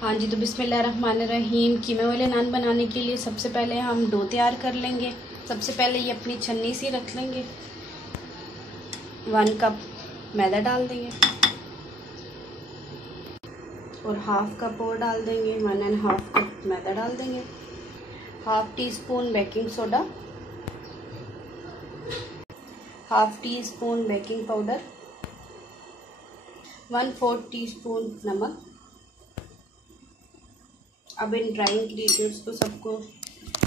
हाँ जी, तो बिस्मिल्लाहिर्रहमानिर्रहीम। कीमे वाले नान बनाने के लिए सबसे पहले हम डो तैयार कर लेंगे। सबसे पहले ये अपनी छन्नी सी रख लेंगे। 1 कप मैदा डाल देंगे और हाफ कप और डाल देंगे। 1.5 कप मैदा डाल देंगे। Half tea spoon baking soda, half tea spoon baking powder, 1/4 teaspoon नमक। अब इन ड्राई इंग्रेडिएंट्स को सबको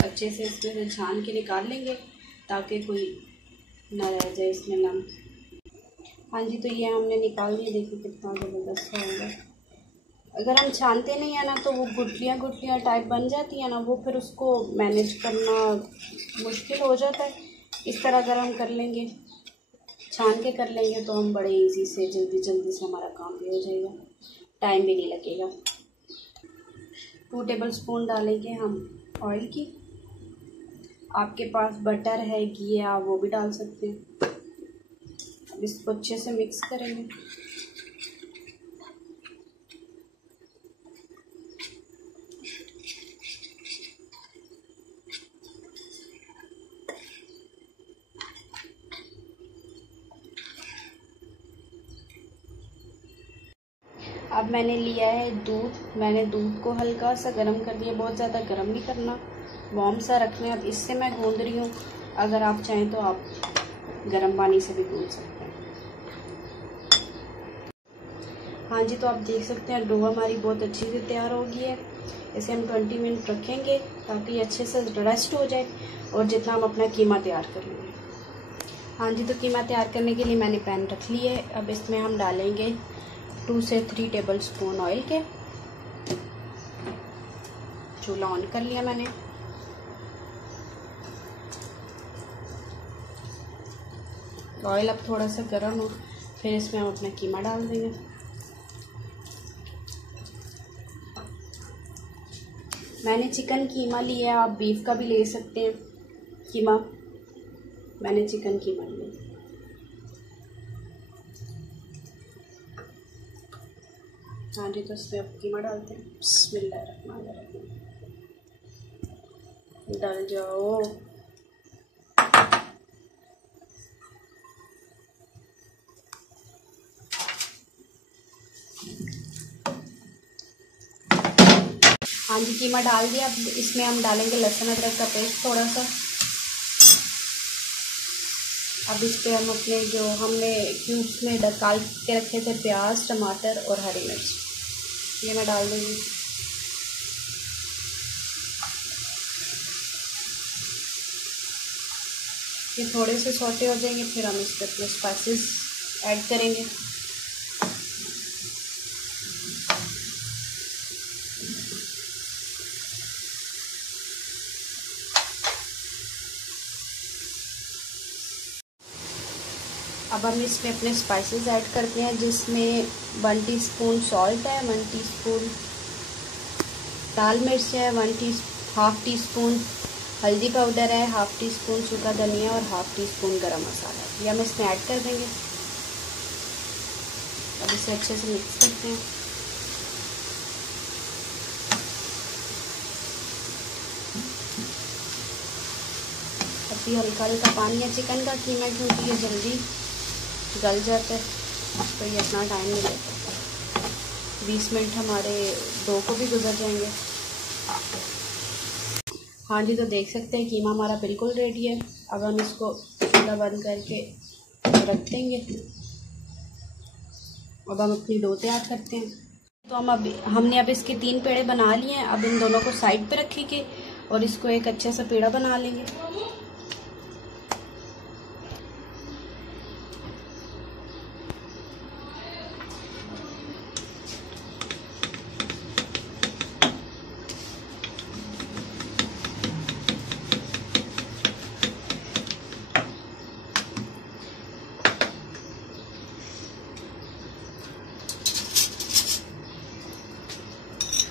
अच्छे से इसमें से छान के निकाल लेंगे ताकि कोई ना रह जाए इसमें नम। हाँ जी, तो ये हमने निकाल दिया। देखिए कितना ज़बरदस्त होगा। अगर हम छानते नहीं है ना तो वो गुठलियाँ टाइप बन जाती है ना, वो फिर उसको मैनेज करना मुश्किल हो जाता है। इस तरह अगर हम कर लेंगे, छान के कर लेंगे तो हम बड़े इजी से जल्दी से हमारा काम भी हो जाएगा, टाइम भी नहीं लगेगा। 2 टेबल स्पून डालेंगे हम ऑयल की। आपके पास बटर है, घी है, आप वो भी डाल सकते हैं। अब इसको अच्छे से मिक्स करेंगे। अब मैंने लिया है दूध। मैंने दूध को हल्का सा गर्म कर दिया, बहुत ज़्यादा गर्म नहीं करना, वार्म सा रखना है। अब इससे मैं गूंद रही हूँ। अगर आप चाहें तो आप गर्म पानी से भी गूंद सकते हैं। हाँ जी, तो आप देख सकते हैं डो हमारी बहुत अच्छी से तैयार हो गई है। इसे हम 20 मिनट रखेंगे ताकि अच्छे से रेस्ट हो जाए और जितना हम अपना कीमा तैयार कर लेंगे। हाँ जी, तो कीमा तैयार करने के लिए मैंने पैन रख ली है। अब इसमें हम डालेंगे 2 से 3 टेबल स्पून ऑयल के। चूल्हा ऑन कर लिया मैंने। ऑयल अब थोड़ा सा गर्म हो, फिर इसमें हम अपना कीमा डाल देंगे। मैंने चिकन कीमा लिया है, आप बीफ का भी ले सकते हैं कीमा। मैंने चिकन कीमा लिया। हाँ जी, तो इसमें अब कीमा डालते हैं। बिस्मिल्लाहिर्रहमानिर्रहीम। डाल जाओ। हाँ जी, कीमा डाल दिया। अब इसमें हम डालेंगे लहसुन अदरक का पेस्ट थोड़ा सा। अब इस पे हम अपने जो हमने क्यूब्स में डाल के रखे थे प्याज, टमाटर और हरी मिर्च, ये मैं डाल दूँगी। ये थोड़े से सौटे हो जाएंगे, फिर हम इस पर अपने स्पाइसेस ऐड करेंगे। अब हम इसमें अपने स्पाइसेस ऐड करते हैं, जिसमें 1 टीस्पून सॉल्ट है, 1 टीस्पून लाल मिर्च है, हाफ टी स्पून हल्दी पाउडर है, हाफ टी स्पून सूखा धनिया और हाफ टी स्पून गरम मसाला है। ये हम इसमें ऐड कर देंगे। अब इसे अच्छे से मिक्स करते हैं। अभी हल्का हल्का पानी है चिकन का कीमा, क्योंकि ये जल्दी गल जाता है तो ये इतना टाइम नहीं लेता। 20 मिनट हमारे डो को भी गुजर जाएंगे। हाँ जी, तो देख सकते हैं कीमा हमारा बिल्कुल रेडी है। अब हम इसको चूल्हा बंद करके रख देंगे। अब हम अपनी डो तैयार करते हैं। तो हमने अब इसके 3 पेड़े बना लिए हैं। अब इन दोनों को साइड पे रखेंगे और इसको एक अच्छा सा पेड़ा बना लेंगे।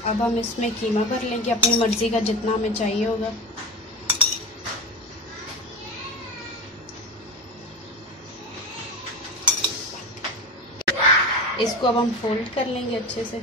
अब हम इसमें कीमा भर लेंगे अपनी मर्ज़ी का, जितना हमें चाहिए होगा। इसको अब हम फोल्ड कर लेंगे अच्छे से।